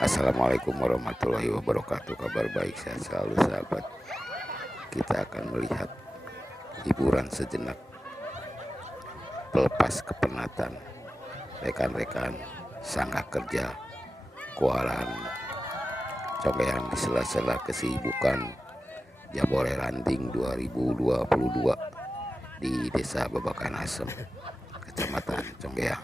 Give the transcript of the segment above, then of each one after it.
Assalamualaikum warahmatullahi wabarakatuh. Kabar baik, sehat selalu sahabat. Kita akan melihat hiburan sejenak pelepas kepenatan rekan-rekan sanggah kerja Kuaran Conggeang di sela-sela kesibukan Jabore Ranting 2022 di Desa Babakan Asem, Kecamatan Conggeang.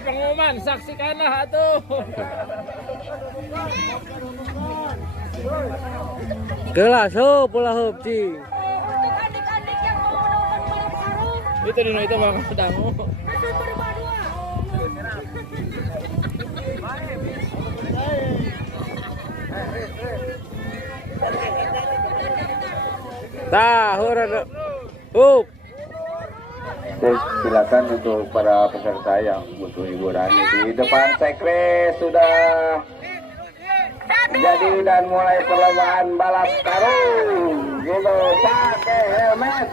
Pengumuman, saksikanlah atuh. Gelas pula cing. Itu dino itu makan pedang. Hura. Silakan untuk para peserta yang butuh hiburan di depan sekre sudah jadi dan mulai perlombaan balap karung gitu, pakai helmet.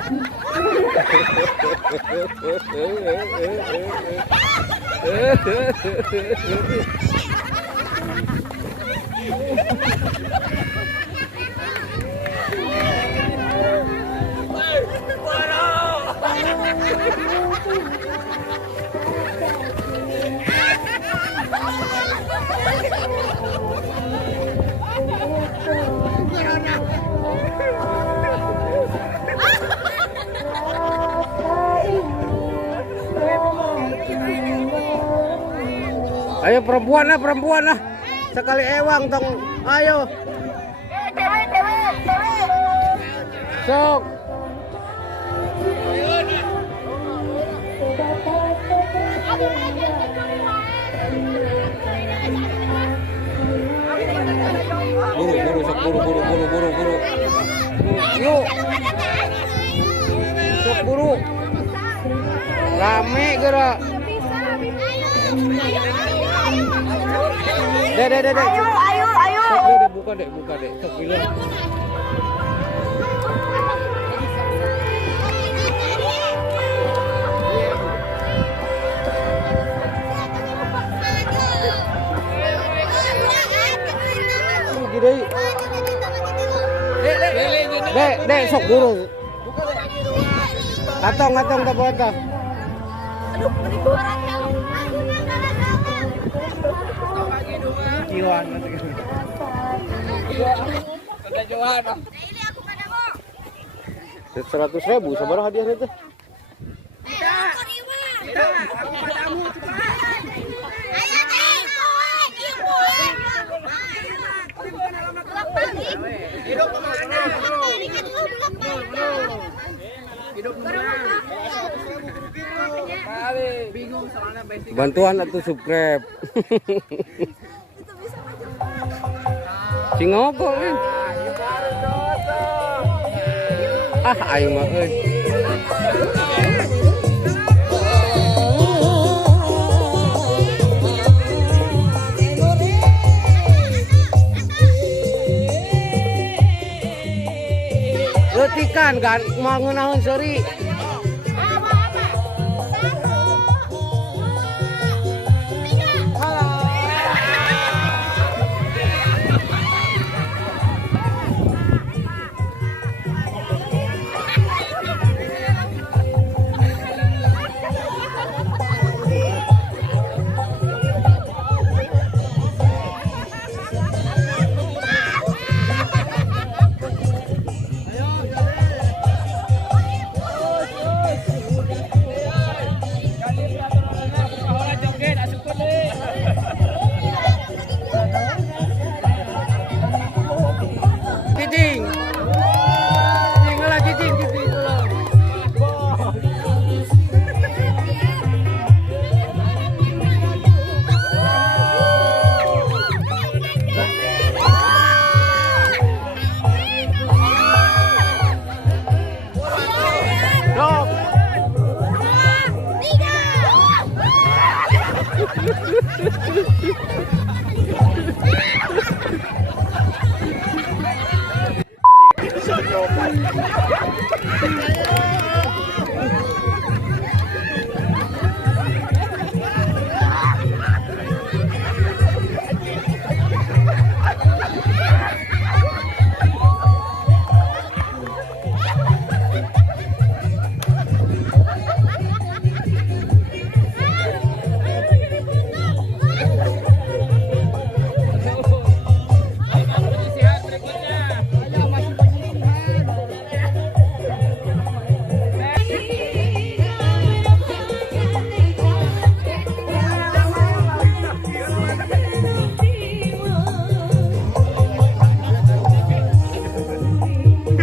Ayo perempuan lah. Sekali ewang tong. Ayo. Sok. Buru. Yuk. Sok buru. Rame gerak. Dek. Ayo. Sok buka dek. Sok bilang. Dek, sok buru. Atong tak botol. Kiwan. 100.000 sabar hadiahnya tuh. Bantuan atau subscribe. Cingokok kan. Aing mah euy. Letikan kan mau ngeunaheun seuri.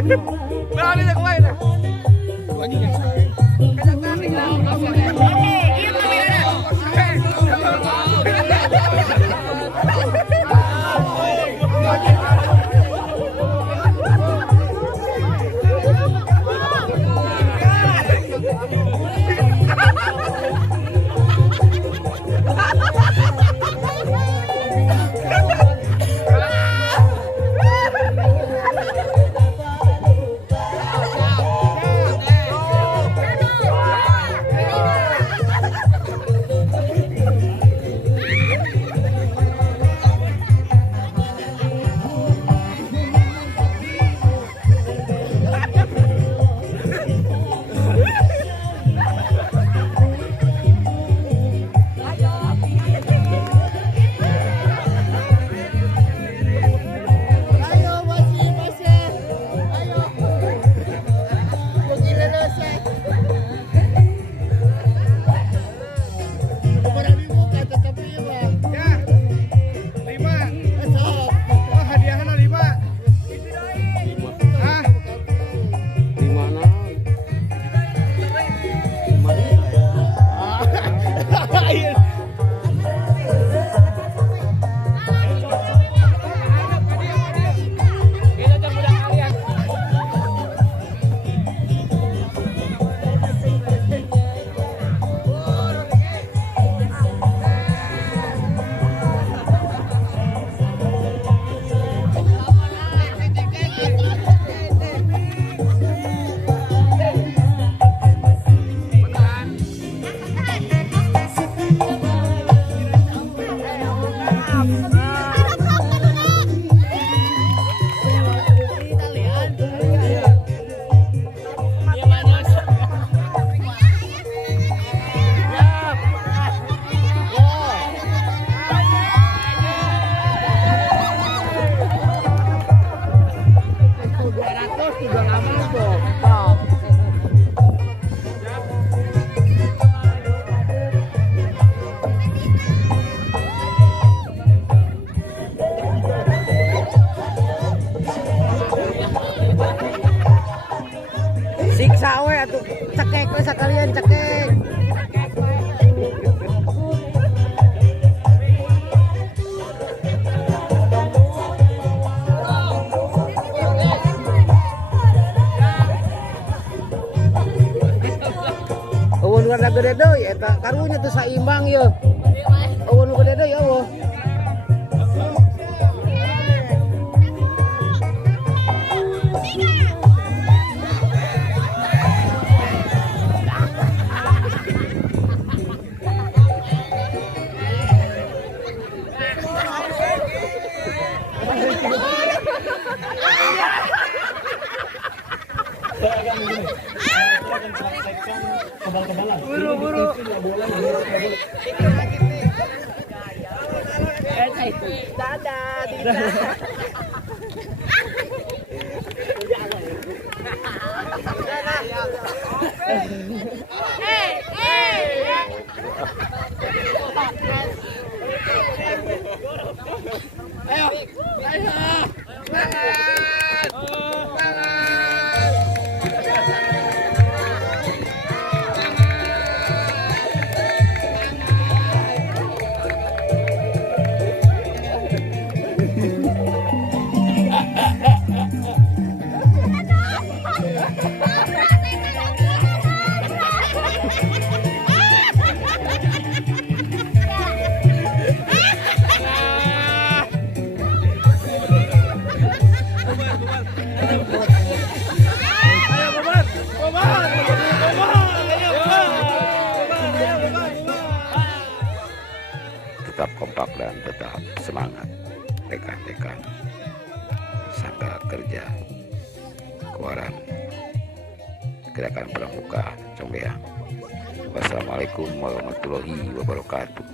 Berani nak main dah. Siksa we atuh cekek we sakalian cekek. Eueun warna gede deui eta karunya teu saimbang yeuh. Eueun gede deui eueuh. Buru-buru. Dadah. Tetap kompak dan tetap semangat rekan-rekan sangga kerja Kuaran Gerakan Pramuka Combeang. Wassalamualaikum warahmatullahi wabarakatuh.